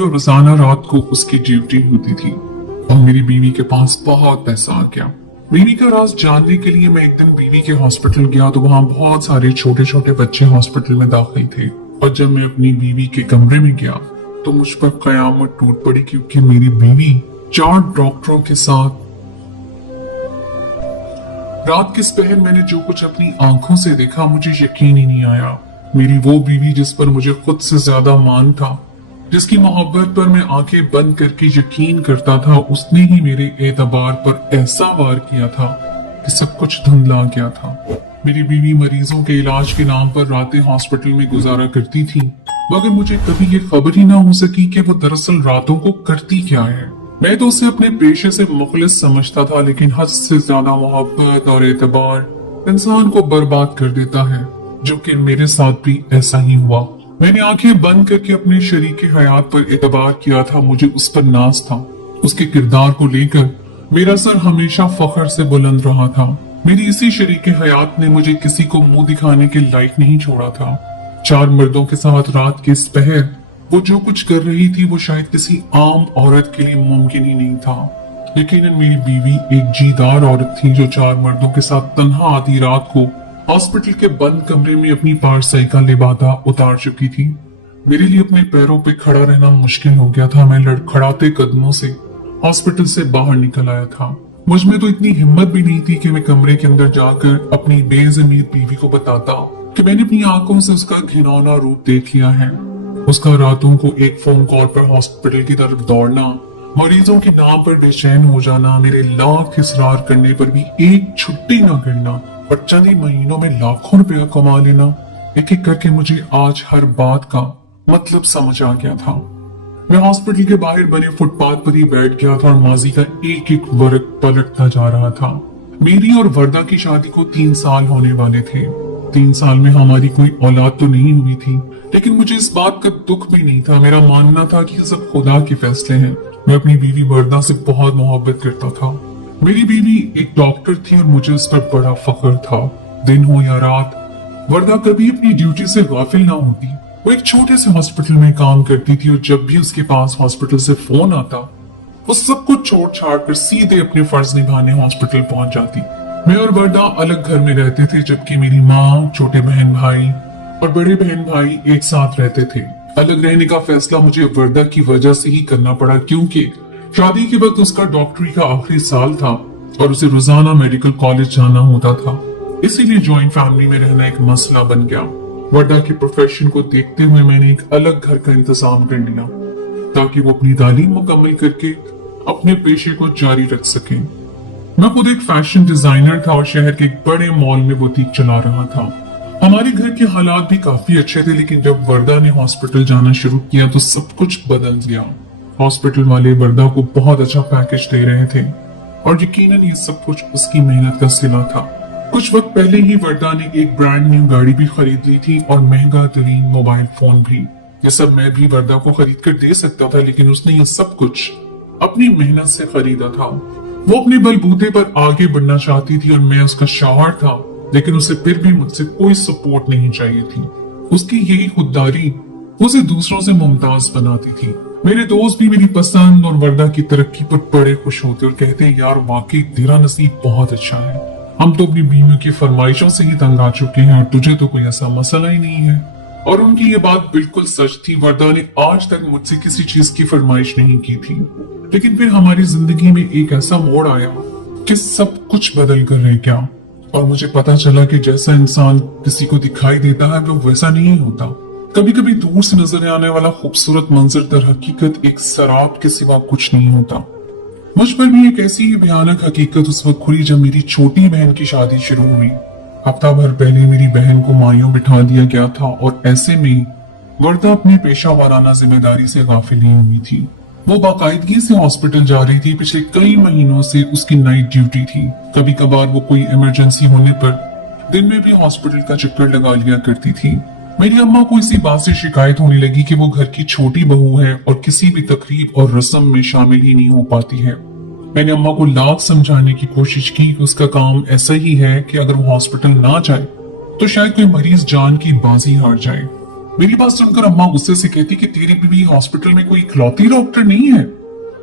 और रोजाना रात को उसकी ड्यूटी होती थी और मेरी बीवी के पास बहुत पैसा आ गया। बीवी का राज जानने के लिए मैं एक दिन बीवी के हॉस्पिटल गया तो वहां बहुत सारे छोटे छोटे बच्चे हॉस्पिटल में दाखिल थे और जब मैं अपनी बीवी के कमरे में गया तो मुझ पर कयामत टूट पड़ी क्योंकि मेरी बीवी 4 डॉक्टरों के साथ रात के पहर मैंने जो कुछ अपनी आंखों से देखा मुझे यकीन ही नहीं आया। मेरी वो बीवी जिस पर मुझे खुद से ज्यादा मान था, जिसकी मोहब्बत पर मैं आंखें बंद करके यकीन करता था, उसने ही मेरे एतबार पर ऐसा वार किया था कि सब कुछ धुंधला गया था। मेरी बीवी मरीजों के इलाज के नाम पर रातें हॉस्पिटल में गुजारा करती थी, मगर मुझे कभी ये खबर ही ना हो सकी कि वो दरअसल रातों को करती क्या है। मैं तो उसे अपने पेशे से मुखलिस समझता था, लेकिन हद से ज्यादा मोहब्बत और एतबार इंसान को बर्बाद कर देता है, जो कि मेरे साथ भी ऐसा ही हुआ। मैंने आंखें बंद करके अपने शरीके हयात पर एतबार किया था, मुझे उस पर नाज था। उसके किरदार को लेकर मेरा सर हमेशा फख्र से बुलंद रहा था। मेरी इसी शरीके हयात ने मुझे किसी को मुंह दिखाने के लायक नहीं छोड़ा था। 4 मर्दों के साथ रात के इस पहर वो जो कुछ कर रही थी वो शायद किसी आम औरत के लिए मुमकिन ही नहीं था। लेकिन मेरी बीवी एक जीदार औरत थी जो 4 मर्दों के साथ तन्हा आधी रात को हॉस्पिटल के बंद कमरे में अपनी पारसाई का लिबादा उतार चुकी थी। मेरे लिए अपने पैरों पे खड़ा रहना मुश्किल हो गया था। मैं लड़खड़ाते कदमों से हॉस्पिटल से बाहर निकल आया था। मुझ में तो इतनी हिम्मत भी नहीं थी कि मैं कमरे के अंदर जाकर अपनी बेज़मीर बीवी को बताता कि मैंने अपनी आंखों से उसका घिनौना रूप देख लिया है। उसका रातों को एक फोन कॉल पर हॉस्पिटल की तरफ दौड़ना, मरीजों के नाम पर बेचैन हो जाना, मेरे लाख इसरार करने पर भी एक छुट्टी न करना और चंद ही महीनों में लाखों रुपया कमा लेना, एक एक करके मुझे आज हर बात का मतलब समझ आ गया था। मैं हॉस्पिटल के बाहर बने फुटपाथ पर ही बैठ गया था और माजी का एक एक वर्क पलटता जा रहा था। मेरी और वर्दा की शादी को 3 साल होने वाले थे। 3 साल में हमारी कोई औलाद तो नहीं हुई थी, लेकिन मुझे इस बात का दुख भी नहीं था। मेरा मानना था कि ये सब खुदा के फैसले हैं। मैं अपनी बीवी वर्दा से बहुत मोहब्बत करता था। मेरी बीवी एक डॉक्टर थी और मुझे उस पर बड़ा फख्र था। दिन हो या रात, वर्दा कभी अपनी ड्यूटी से गाफिल ना होती। वो एक छोटे से हॉस्पिटल में काम करती थी और जब भी उसके पास हॉस्पिटल से फोन आता, वो सब कुछ छोड़ छाड़ कर सीधे अपने फर्ज निभाने हॉस्पिटल पहुंच जाती। मैं और वर्दा अलग घर में रहते थे, जबकि मेरी माँ, छोटे बहन भाई और बड़े बहन भाई एक साथ रहते थे। अलग रहने का फैसला मुझे वर्दा की वजह से ही करना पड़ा, क्योंकि शादी के वक्त उसका डॉक्टरी का आखिरी साल था और उसे रोजाना मेडिकल कॉलेज जाना होता था। इसीलिए जॉइंट फैमिली में रहना एक मसला बन गया। वर्दा के प्रोफेशन को देखते हुए मैंने एक अलग घर का इंतजाम कर लिया ताकि वो अपनी तालीम मुकम्मल करके अपने पेशे को जारी रख सके। मैं खुद एक फैशन डिजाइनर था और शहर के एक बड़े मॉल में बुटीक चला रहा था। हमारे घर के हालात भी काफी अच्छे थे, लेकिन जब वर्दा ने हॉस्पिटल जाना शुरू किया तो सब कुछ बदल गया। हॉस्पिटल वाले वर्दा को बहुत अच्छा पैकेज दे रहे थे और यकीनन ये सब कुछ उसकी मेहनत का सिला था। कुछ वक्त पहले ही वर्दा ने एक ब्रांड न्यू गाड़ी भी खरीद ली थी और महंगा तरीन मोबाइल फोन भी। ये सब मैं भी वर्दा को खरीद कर दे सकता था, लेकिन उसने ये सब कुछ अपनी मेहनत से खरीदा था। वो अपने बलबूते पर आगे बढ़ना चाहती थी और मैं उसका शौहर था, लेकिन उसे फिर भी मुझसे कोई सपोर्ट नहीं चाहिए थी। उसकी यही खुददारी उसे दूसरों से मुमताज बनाती थी। मेरे दोस्त भी मेरी पसंद और वर्दा की तरक्की पर बड़े खुश होते और कहते, यार वाकई तेरा नसीब बहुत अच्छा है। हम तो अपनी बीवी की फरमाइशों से ही तंग आ चुके हैं और तुझे तो कोई ऐसा मसला ही नहीं है। और उनकी ये बात बिल्कुल सच थी। वर्दा ने आज तक मुझसे किसी चीज की फरमाइश नहीं की थी, लेकिन फिर हमारी जिंदगी में एक ऐसा मोड़ आया कि सब कुछ बदल कर रह गया और मुझे पता चला कि जैसा इंसान किसी को दिखाई देता है वो वैसा नहीं होता। कभी कभी दूर से नजर आने वाला खूबसूरत मंजर दर हकीकत एक शराब के सिवा कुछ नहीं होता। मुझ पर भी एक ऐसी ही भयानक हकीकत उस वक्त खुली जब मेरी छोटी बहन की शादी शुरू हुई। हफ्ता भर पहले मेरी बहन को मायूं बिठा दिया गया था और ऐसे में वर्दा अपनी पेशा वाराना जिम्मेदारी से गाफिल नहीं हुई थी। वो बाकायदगी से हॉस्पिटल जा रही थी। पिछले कई महीनों से उसकी नाइट ड्यूटी थी। कभी कभार वो कोई इमरजेंसी होने पर दिन में भी हॉस्पिटल का चक्कर लगा लिया करती थी। मेरी अम्मा को इसी बात से शिकायत होने लगी कि वो घर की छोटी बहू है और किसी भी तकरीब और रस्म में शामिल ही नहीं हो पाती है। मैंने अम्मा को लाख समझाने की कोशिश की कि उसका काम ऐसा ही है कि अगर वो हॉस्पिटल ना जाए तो शायद कोई मरीज जान की बाजी हार जाए। मेरी बात सुनकर अम्मा गुस्से से कहती कि तेरी बीवी हॉस्पिटल में कोई इकलौती डॉक्टर नहीं है,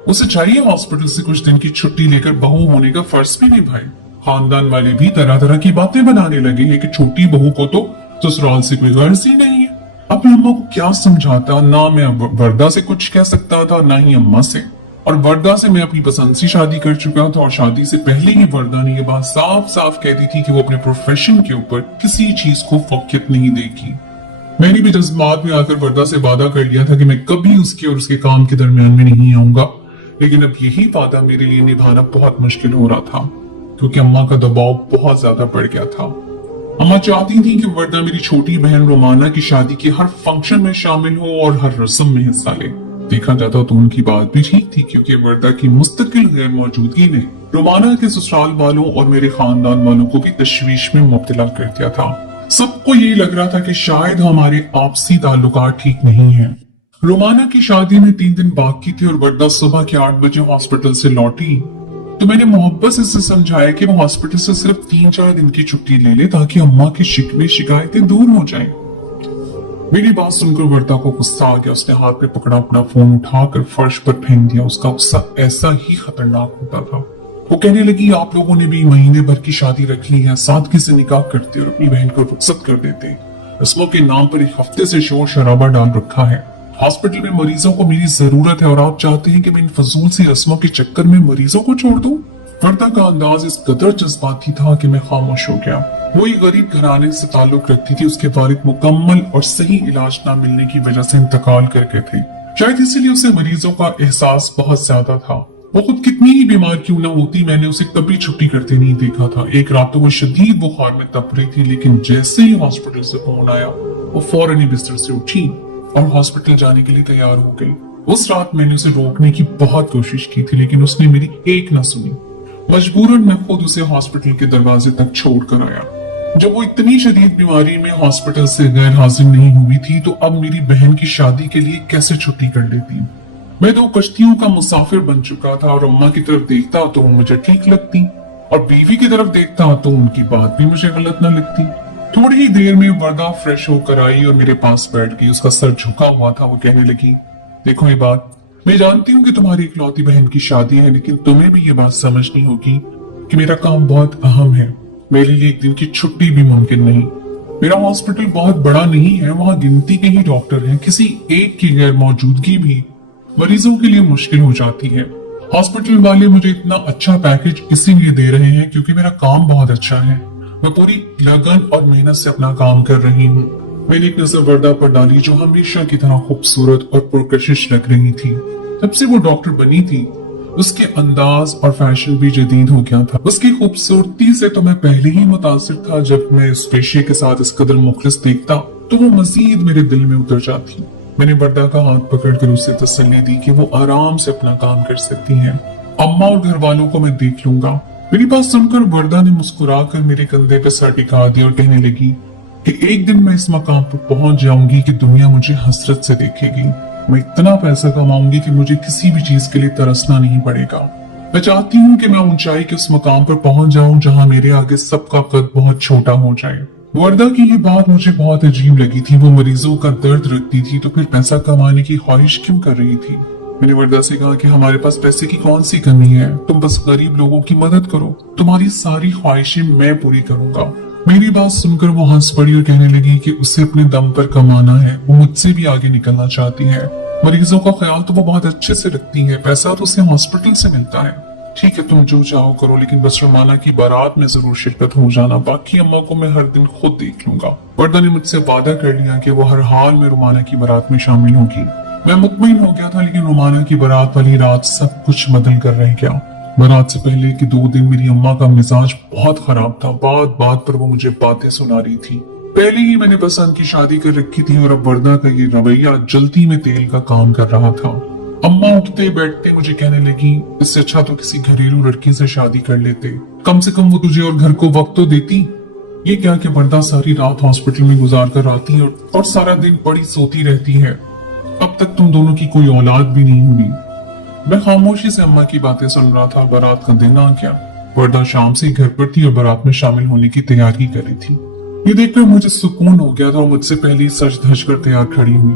उसे चाहिए हॉस्पिटल से कुछ दिन की छुट्टी लेकर बहू होने का फर्ज भी निभाए। खानदान वाले भी तरह तरह की बातें बनाने लगे हैं कि छोटी बहू को तो ससुराल से कोई गर्ज ही नहीं है। अब मैं अम्मा को क्या समझाता, ना मैं वर्दा से कुछ कह सकता था ना ही अम्मा से। और वर्दा से मैं अपनी पसंद से शादी कर चुका था और शादी से पहले ही वर्दा ने ये बात साफ साफ कह दी थी कि वो अपने प्रोफेशन के ऊपर किसी चीज को फौकियत नहीं देगी। मैंने भी जज्बात में आकर वर्दा से वादा कर लिया था कि मैं कभी उसके और उसके काम के दरमियान में नहीं आऊंगा, लेकिन अब यही वादा मेरे लिए निभाना बहुत मुश्किल हो रहा था क्योंकि अम्मा का दबाव बहुत ज्यादा बढ़ गया था। अम्मा चाहती थी कि वर्दा मेरी छोटी बहन रोमाना की शादी के हर फंक्शन में शामिल हो और हर रस्म में हिस्सा ले। देखा जाता तो उनकी बात भी ठीक थी क्योंकि वर्दा की मुस्तकिल गैर मौजूदगी ने रोमाना के ससुराल वालों और मेरे खानदान वालों को भी तशवीश में मुब्तला कर दिया था। सबको यही लग रहा था कि शायद हमारे आपसी ताल्लुकात ठीक नहीं है। रोमाना की शादी में 3 दिन बाकी थे और वर्दा सुबह के 8 बजे हॉस्पिटल से लौटी तो मैंने मोहब्बत से इसे समझाया कि वो हॉस्पिटल से सिर्फ 3-4 दिन की छुट्टी ले ले ताकि अम्मा की शिकवे शिकायतें दूर हो जाएं। मेरी बात सुनकर वर्दा को गुस्सा आ गया। उसने हाथ में पकड़ा अपना फोन उठाकर फर्श पर फेंक दिया। उसका गुस्सा ऐसा ही खतरनाक होता था। वो कहने लगी, आप लोगों ने भी महीने भर की शादी रख ली है, सादगी से निकाह करते और अपनी बहन को रुखसत कर देते। रस्मों के नाम पर 1 हफ्ते से शोर शराबा डाल रखा है। हॉस्पिटल में मरीजों को मेरी जरूरत है और आप चाहते हैं कि मैं इन फजूल सी रस्मों के चक्कर में मरीजों को छोड़ दूं? वर्दा का अंदाज इस कदर जज्बाती था कि मैं खामोश हो गया। वो एक गरीब घराने से ताल्लुक रखती थी। उसके वालिद मुकम्मल और सही इलाज न मिलने की वजह से इंतकाल कर गए थे। शायद इसीलिए उसे मरीजों का एहसास बहुत ज्यादा था। वो खुद कितनी ही बीमार क्यों न होती, मैंने उसे कभी छुट्टी करते नहीं देखा था। एक रात तो वो शदीद बुखार में तप रही थी, लेकिन जैसे ही हॉस्पिटल से फोन आया वो फौरन ही बिस्तर से उठी और हॉस्पिटल जाने के लिए तैयार हो गई। उस रात मैंने उसे रोकने की बहुत कोशिश की थी, लेकिन उसने मेरी एक न सुनी। मजबूरन मैं खुद उसे हॉस्पिटल के दरवाजे तक छोड़ कर आया। जब वो इतनी शदीद बीमारी में हॉस्पिटल से गैर हाजिर नहीं हुई थी तो अब मेरी बहन की शादी के लिए कैसे छुट्टी कर लेती। मैं 2 कश्तियों का मुसाफिर बन चुका था और अम्मा की तरफ देखता तो वो मुझे ठीक लगती और बीवी की तरफ देखता तो उनकी बात भी मुझे गलत न लगती। थोड़ी ही देर में वर्दा फ्रेश होकर आई और मेरे पास बैठ गई। उसका सर झुका हुआ था। वो कहने लगी, देखो ये बात, मैं जानती हूँ कि तुम्हारी इकलौती बहन की शादी है, लेकिन तुम्हें भी ये बात समझनी होगी कि मेरा काम बहुत अहम है। मेरे लिए 1 दिन की छुट्टी भी मुमकिन नहीं। मेरा हॉस्पिटल बहुत बड़ा नहीं है, वहाँ गिनती के ही डॉक्टर हैं। किसी एक की गैर मौजूदगी भी मरीजों के लिए मुश्किल हो जाती है। हॉस्पिटल वाले मुझे इतना अच्छा पैकेज इसीलिए दे रहे हैं क्योंकि मेरा काम बहुत अच्छा है। मैं पूरी लगन और मेहनत से अपना काम कर रही हूँ। मैंने एक नजर वर्दा पर डाली जो हमेशा की तरह खूबसूरत और पुरकशिश लग रही थी। जब से वो डॉक्टर बनी थी उसके अंदाज और फैशन भी जदीद हो गया था। उसकी खूबसूरती से तो मैं पहले ही मुतासिर था। जब मैं इस पेशे के साथ इस कदर मुखलिस देखता तो वो मजीद मेरे दिल में उतर जाती। मैंने वर्दा का हाथ पकड़कर उसे तसल्ली दी कि वो आराम से अपना काम कर सकती है। अम्मा और घर वालों को मैं देख लूंगा। मेरी बात सुनकर वर्दा ने मुस्कुराकर मेरे कंधे पर सर टिका दिया और कहने लगी कि एक दिन मैं इस मकाम पर पहुंच जाऊंगी कि दुनिया मुझे हसरत से देखेगी। मैं इतना पैसा कमाऊंगी कि मुझे किसी भी चीज के लिए तरसना नहीं पड़ेगा। मैं चाहती हूँ कि मैं ऊंचाई के उस मकाम पर पहुंच जाऊं जहां मेरे आगे सबका कद बहुत छोटा हो जाए। वर्दा की ये बात मुझे बहुत अजीब लगी थी। वो मरीजों का दर्द रखती थी तो फिर पैसा कमाने की ख्वाहिश क्यों कर रही थी। मैंने वर्दा से कहा कि हमारे पास पैसे की कौन सी कमी है, तुम बस गरीब लोगों की मदद करो, तुम्हारी सारी ख्वाहिशें मैं पूरी करूंगा। मेरी बात सुनकर वो हंस पड़ी और कहने लगी कि उसे अपने दम पर कमाना है। वो मुझसे भी आगे निकलना चाहती है। मरीजों का ख्याल तो वो बहुत अच्छे से रखती है। पैसा तो उसे हॉस्पिटल से मिलता है। ठीक है, तुम जो चाहो करो, लेकिन बस रोमाना की बारात में जरूर शिरकत हो जाना। बाकी अम्मा को मैं हर दिन खुद देख लूंगा। वर्दा ने मुझसे वादा कर लिया कि वो हर हाल में रोमाना की बारात में शामिल होगी। मैं मुतमईन हो गया था, लेकिन रोमाना की बारात वाली रात सब कुछ बदल कर रह गया। बारात से पहले के 2 दिन मेरी अम्मा का मिजाज बहुत खराब था। बात बात पर वो मुझे बातें सुना रही थी। पहले ही मैंने पसंद की शादी कर रखी थी और अब वर्दा का ये रवैया जल्दी में तेल का काम कर रहा था। अम्मा उठते बैठते मुझे कहने लगी, इससे अच्छा तो किसी घरेलू लड़की से शादी कर लेते, कम से कम वो तुझे और घर को वक्त तो देती। ये क्या कि वर्दा सारी रात हॉस्पिटल में गुजार कर आती है और सारा दिन पड़ी सोती रहती है। अब तक तुम दोनों की कोई औलाद भी नहीं हुई। मैं खामोशी से अम्मा की बातें सुन रहा था। बारात का दिन आ गया। वर्दा शाम से घर पर थी और बारात में शामिल होने की तैयारी कर रही थी। ये देखकर मुझे सुकून हो गया था और मुझसे पहले ही सज धज कर तैयार खड़ी हुई।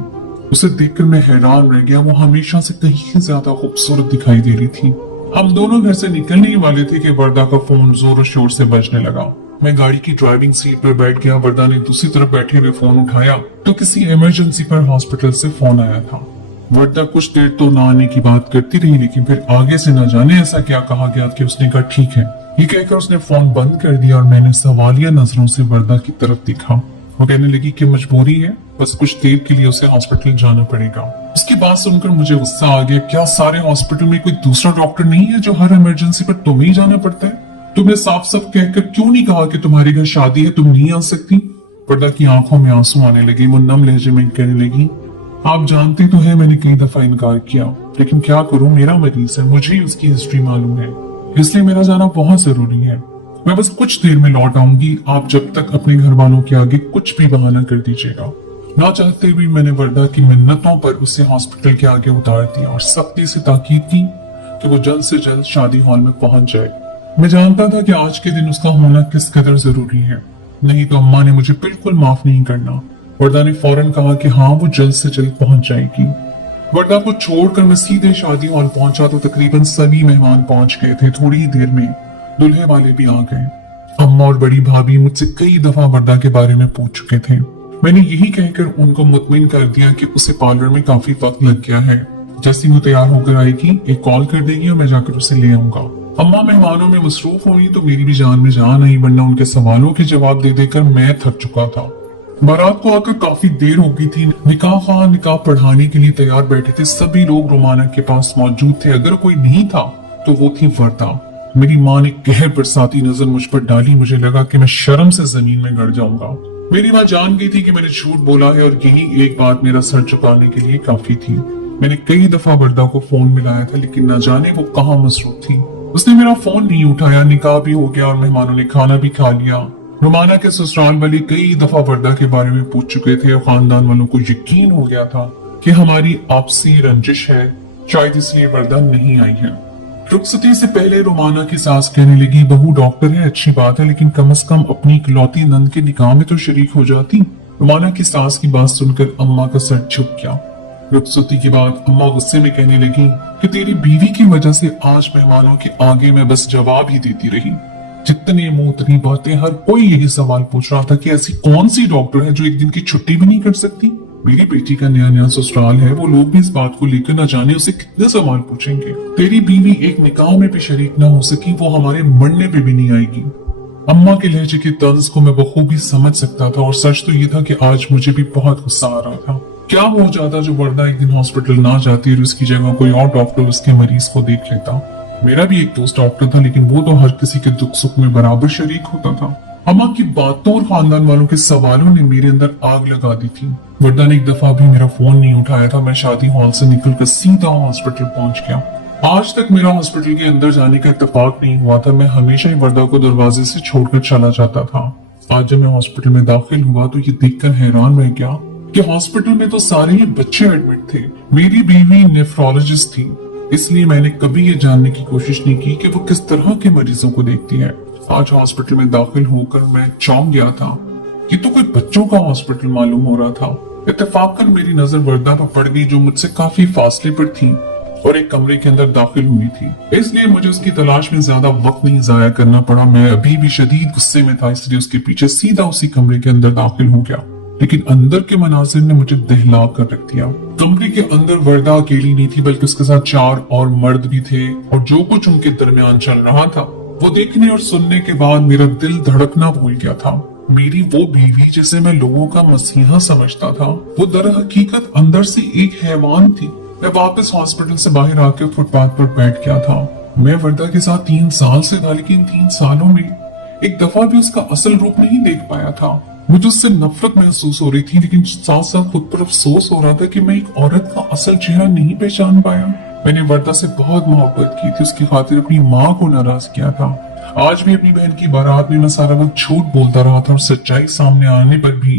उसे देखकर मैं हैरान रह गया, वो हमेशा से कहीं ज्यादा खूबसूरत दिखाई दे रही थी। हम दोनों घर से निकलने ही वाले थे कि वर्दा का फोन जोर शोर से बजने लगा। मैं गाड़ी की ड्राइविंग सीट पर बैठ गया। वर्दा ने दूसरी तरफ बैठे हुए फोन उठाया तो किसी इमरजेंसी पर हॉस्पिटल से फोन आया था। वर्दा कुछ देर तो ना आने की बात करती रही, लेकिन फिर आगे से न जाने ऐसा क्या कहा गया कि उसने कहा ठीक है। ये कहकर उसने फोन बंद कर दिया और मैंने सवालिया नजरों से वर्दा की तरफ देखा। वो कहने लगी कि मजबूरी है, बस कुछ देर के लिए उसे हॉस्पिटल जाना पड़ेगा। उसकी बात सुनकर मुझे गुस्सा आ गया। क्या सारे हॉस्पिटल में कोई दूसरा डॉक्टर नहीं है जो हर इमरजेंसी पर तुम्हें ही जाना पड़ता है? तुमने साफ साफ कहकर क्यों नहीं कहा कि तुम्हारे घर शादी है, तुम नहीं आ सकती? वर्दा की आंखों में आंसू आने लगे। वो नम लहजे में कहने लगी, आप जानते तो है मैंने कई दफा इनकार किया, लेकिन क्या करूं, मेरा मरीज है, मुझे ही उसकी हिस्ट्री मालूम है, इसलिए मेरा जाना बहुत जरूरी है। मैं बस कुछ देर में लौट आऊंगी, आप जब तक अपने घर वालों के आगे कुछ भी बहाना कर दीजिएगा। ना चाहते हुए मैंने वर्दा की मिन्नतों पर उसे हॉस्पिटल के आगे उतार दिया और सख्ती से ताकीद की कि वो जल्द से जल्द शादी हॉल में पहुंच जाए। मैं जानता था कि आज के दिन उसका होना किस कदर जरूरी है, नहीं तो अम्मा ने मुझे बिल्कुल माफ नहीं करना। वर्दा ने फौरन कहा कि हाँ वो जल्द से जल्द पहुंच जाएगी। वर्दा को छोड़कर मैं सीधे शादी हॉल पहुंचा तो तकरीबन सभी मेहमान पहुंच गए थे। थोड़ी ही देर में दूल्हे वाले भी आ गए। अम्मा और बड़ी भाभी मुझसे कई दफा वर्दा के बारे में पूछ चुके थे। मैंने यही कहकर उनको मुतमिन कर दिया कि उसे पार्लर में काफी वक्त लग गया है, जैसे वो तैयार होकर आएगी एक कॉल कर देगी और मैं जाकर उसे ले आऊंगा। अम्मा मेहमानों में मसरूफ हुई तो मेरी भी जान में जान आई, वरना उनके सवालों के जवाब दे देकर मैं थक चुका था। बारात को आकर काफी देर हो गई थी। निकाह पढ़ाने के लिए तैयार बैठे थे। सभी लोग रोमाना के पास मौजूद थे। अगर कोई नहीं था तो वो थी वर्दा। मेरी माँ ने कहर बरसाती नजर मुझ पर डाली। मुझे लगा कि मैं शर्म से जमीन में गड़ जाऊंगा। मेरी माँ जान गई थी कि मैंने झूठ बोला है और यही एक बात मेरा सर झुकाने के लिए काफी थी। मैंने कई दफा वर्दा को फोन मिलाया था, लेकिन न जाने वो कहाँ मसरूफ थी। उसने मेरा फोन नहीं उठाया। निकाह भी हो गया और मेहमानों ने खाना भी खा लिया। रोमाना के ससुराल वाले कई दफा वर्दा के बारे में पूछ चुके थे और खानदान वालों को यकीन हो गया था कि हमारी आपसी रंजिश है, शायद इसलिए वर्दा नहीं आई है। रुखसती से पहले रोमाना की सास कहने लगी, बहू डॉक्टर है, अच्छी बात है, लेकिन कम से कम अपनी इकलौती नंद के निकाह में तो शरीक हो जाती। रोमाना की सास की बात सुनकर अम्मा का सर झुक गया। रुखसती के बाद अम्मा गुस्से में कहने लगी कि तेरी बीवी की वजह से आज मेहमानों के आगे मैं बस जवाब ही देती रही। जितने मुंह उतनी बातें, हर कोई यही सवाल पूछ रहा था कि ऐसी कौन सी डॉक्टर है जो एक दिन की छुट्टी भी नहीं कर सकती। मेरी बेटी का नया नया ससुराल है, वो लोग भी इस बात को लेकर न जाने उसे कितने सवाल पूछेंगे। तेरी बीवी एक निकाह में भी शरीक न हो सकी, वो हमारे मरने पे भी नहीं आएगी। अम्मा के लहजे के तंज को मैं बखूबी समझ सकता था और सच तो ये था कि आज मुझे भी बहुत गुस्सा आ रहा था। क्या हो जाता जो वर्दा एक दिन हॉस्पिटल ना जाती और उसकी जगह कोई और डॉक्टर उसके मरीज को देख लेता। मेरा भी एक दोस्त डॉक्टर था, लेकिन वो तो हर किसी के दुख सुख में बराबर शरीक होता था। अम्मा की बातों और खानदान वालों के सवालों ने मेरे अंदर आग लगा दी थी। वर्दा ने एक दफा भी मेरा फोन नहीं उठाया था। मैं शादी हॉल से निकलकर सीधा हॉस्पिटल पहुंच गया। आज तक मेरा हॉस्पिटल के अंदर जाने का इत्तेफाक नहीं हुआ था। मैं हमेशा ही वर्दा को दरवाजे से छोड़कर चला जाता था। आज जब मैं हॉस्पिटल में दाखिल हुआ तो ये देखकर हैरान रह गया कि हॉस्पिटल में तो सारे ही बच्चे एडमिट थे। मेरी बीवी नेफ्रोलॉजिस्ट थी, इसलिए मैंने कभी ये जानने की कोशिश नहीं की कि वो किस तरह के मरीजों को देखती है। आज हॉस्पिटल में दाखिल होकर मैं चौंक गया था। ये तो कोई बच्चों का हॉस्पिटल मालूम हो रहा था। इत्तेफाकन मेरी नजर वर्दा पर पड़ गई, जो मुझसे काफी फासले पर थी और एक कमरे के अंदर दाखिल हुई थी। इसलिए मुझे उसकी तलाश में ज्यादा वक्त नहीं जाया करना पड़ा। मैं अभी भी शदीद गुस्से में था, इसलिए उसके पीछे सीधा उसी कमरे के अंदर दाखिल हो गया। लेकिन अंदर के मनाजिर ने मुझे दहला कर रख दिया। कमरे के अंदर वर्दा अकेली नहीं थी, बल्कि उसके साथ 4 और मर्द भी थे और जो कुछ उनके दरमियान चल रहा था वो देखने और सुनने के बाद मेरा दिल धड़कना भूल गया था। मेरी वो बीवी जिसे मैं लोगों का मसीहा समझता था, वो दरहकीकत अंदर से एक हैवान थी। मैं वापस हॉस्पिटल से बाहर आकर फुटपाथ पर बैठ गया था। मैं वर्दा के साथ 3 साल से था, लेकिन 3 सालों में एक दफा भी उसका असल रूप नहीं देख पाया था। मुझे उससे नफरत महसूस हो रही थी, लेकिन साथ साथ खुद पर अफसोस हो रहा था कि मैं एक औरत का असल चेहरा नहीं पहचान पाया। मैंने वर्दा से बहुत मोहब्बत की थी, उसकी खातिर अपनी माँ को नाराज किया था। आज भी अपनी बहन की बारात में मैं सारा वक्त झूठ बोलता रहा था और सच्चाई सामने आने पर भी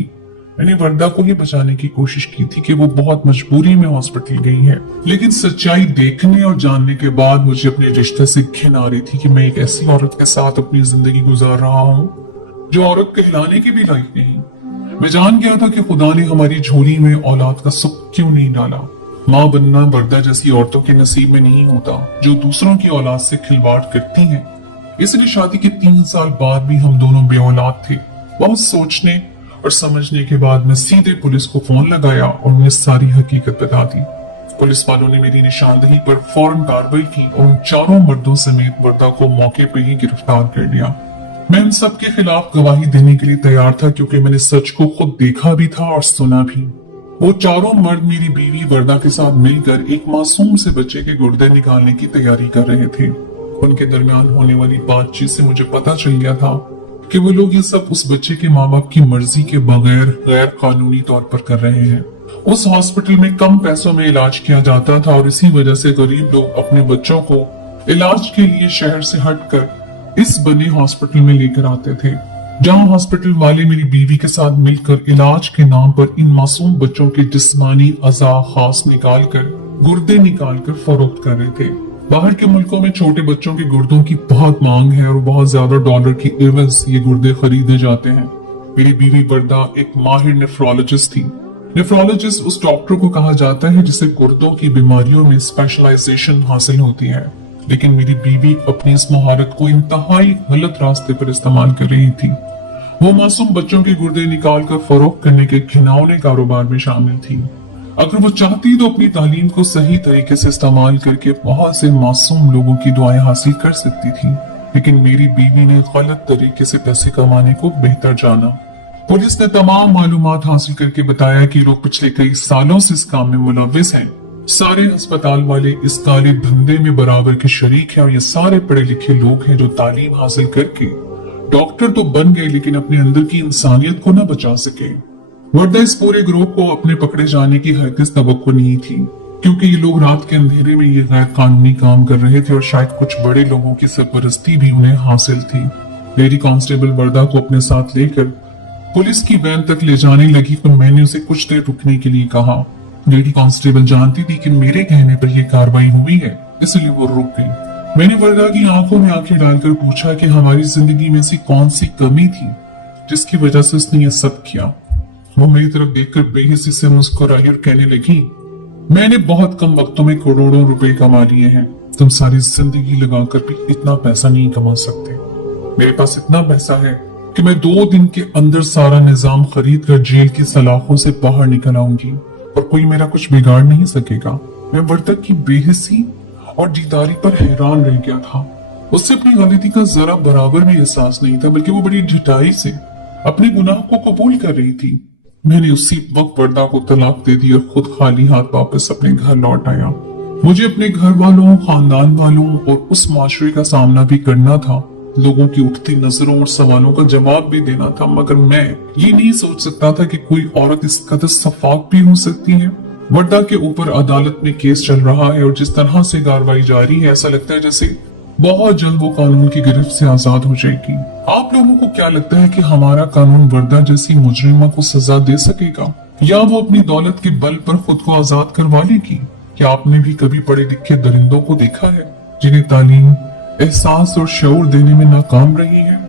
मैंने वर्दा को ही बचाने की कोशिश की थी कि वो बहुत मजबूरी में हॉस्पिटल गई है। लेकिन सच्चाई देखने और जानने के बाद मुझे अपने रिश्ते से घिन आ रही थी कि मैं एक ऐसी औरत के साथ अपनी जिंदगी गुजार रहा हूँ जो औरत कहलाने की भी लायक नहीं। मैं जान गया था कि खुदा ने हमारी झोली में औलाद का सुख क्यों नहीं डाला। माँ बनना वर्दा जैसी औरतों के नसीब में नहीं होता, जो दूसरों की औलाद से खिलवाड़ करती हैं। इसलिए शादी के 3 साल बाद भी हम दोनों बे औलाद थे। बहुत सोचने और समझने के बाद मैं सीधे पुलिस को फोन लगाया और उन्हें सारी हकीकत बता दी। पुलिस वालों ने मेरी निशानदेही पर फौरन कार्रवाई की और उन चारों मर्दों समेत वर्दा को मौके पर ही गिरफ्तार कर लिया। मैं इन सब के खिलाफ गवाही देने के लिए तैयार था, क्योंकि मैंने सच को खुद देखा भी था और सुना भी। वो चारों मर्द मेरी बीवी वर्दा के साथ मिलकर एक मासूम से बच्चे के गुर्दे निकालने की तैयारी कर रहे थे। उनके दरमियान होने वाली बातचीत से मुझे पता चल गया था कि वो लोग ये सब उस बच्चे के माँ बाप की मर्जी के बगैर गैर कानूनी तौर पर कर रहे हैं। उस हॉस्पिटल में कम पैसों में इलाज किया जाता था और इसी वजह से गरीब लोग अपने बच्चों को इलाज के लिए शहर से हटकर इस बने हॉस्पिटल में लेकर आते थे, जहां हॉस्पिटल वाले मेरी बीवी के साथ मिलकर इलाज के नाम पर इन मासूम बच्चों के जिस्मानी अज़ा खास निकालकर गुर्दे निकालकर फरोख्त कर रहे थे। बाहर के मुल्कों में छोटे बच्चों के गुर्दों की बहुत मांग है और बहुत ज्यादा डॉलर की एवज ये गुर्दे खरीदे जाते हैं। मेरी बीवी वर्दा एक माहिर नेफ्रोलॉजिस्ट थी। नेफ्रोलॉजिस्ट उस डॉक्टर को कहा जाता है जिसे गुर्दों की बीमारियों में स्पेशलाइजेशन हासिल होती है, लेकिन मेरी बीवी अपनी इस महारत को इंतहाई गलत रास्ते पर इस्तेमाल कर रही थी। वो मासूम बच्चों के गुर्दे निकालकर फरोख्त करने के घिनौने कारोबार में शामिल थी। अगर वो चाहती तो अपनी तालीम को सही तरीके से इस्तेमाल करके बहुत से मासूम लोगों की दुआएं हासिल कर सकती थी, लेकिन मेरी बीवी ने गलत तरीके से पैसे कमाने को बेहतर जाना। पुलिस ने तमाम मालूमात हासिल करके बताया कि लोग पिछले कई सालों से इस काम में मुलव्विस हैं। सारे अस्पताल वाले इस काले धंधे में बराबर के शरीक हैं और ये सारे पढ़े लिखे लोग हैं जो तालीम हासिल करके डॉक्टर तो बन गए, लेकिन अपने अंदर की इंसानियत को न बचा सके। वर्दा इस पूरे ग्रुप को अपने पकड़े जाने की हरगिज़ तवक्को नहीं थी, क्योंकि ये लोग रात के अंधेरे में ये गैर कानूनी काम कर रहे थे और शायद कुछ बड़े लोगों की सरपरस्ती भी उन्हें हासिल थी। लेडी कांस्टेबल वर्दा को अपने साथ लेकर पुलिस की वैन तक ले जाने लगी तो मैंने उसे कुछ देर रुकने के लिए कहा। लेडी कांस्टेबल जानती थी कि मेरे कहने पर यह कार्रवाई हुई है, इसलिए वो रुक गई। मैंने वर्दा की आंखों में आंखें डालकर पूछा कि हमारी जिंदगी में ऐसी कौन सी कमी थी जिसकी वजह से उसने ये सब किया। वो मेरी तरफ देखकर बेहिसी से मुस्कुराई और कहने लगी, मैंने बहुत कम वक्तों में करोड़ों रुपए कमा लिए हैं। तुम सारी जिंदगी लगाकर भी इतना पैसा नहीं कमा सकते। मेरे पास इतना पैसा है कि मैं 2 दिन के अंदर सारा निजाम खरीद कर जेल की सलाखों से बाहर निकल आऊंगी और कोई मेरा कुछ बिगाड़ नहीं सकेगा। मैं वर्दा की बेहिसी और दीदारी पर हैरान रह गया था। उससे अपनी गलती का जरा बराबर भी एहसास नहीं था, बल्कि वो बड़ी ढिठाई से अपने गुनाह को कबूल कर रही थी। मैंने उसी वक्त वर्दा को तलाक दे दी और खुद खाली हाथ वापस अपने घर लौट आया। मुझे अपने घर वालों, खानदान वालों और उस माशरे का सामना भी करना था। लोगों की उठती नजरों और सवालों का जवाब भी देना था, मगर मैं ये नहीं सोच सकता था कि कोई औरत इस कदर सफाक भी हो सकती है। वर्दा के ऊपर अदालत में केस चल रहा है और जिस तरह से कार्रवाई जारी है, ऐसा लगता है जैसे बहुत जल्द वो कानून की गिरफ्त से आजाद हो जाएगी। आप लोगों को क्या लगता है कि हमारा कानून वर्दा जैसी मुजरिमा को सजा दे सकेगा, या वो अपनी दौलत के बल पर खुद को आजाद करवा लेगी? क्या आपने भी कभी पढ़े लिखे दरिंदों को देखा है जिन्हें तालीम, एहसास और शऊर देने में नाकाम रही है?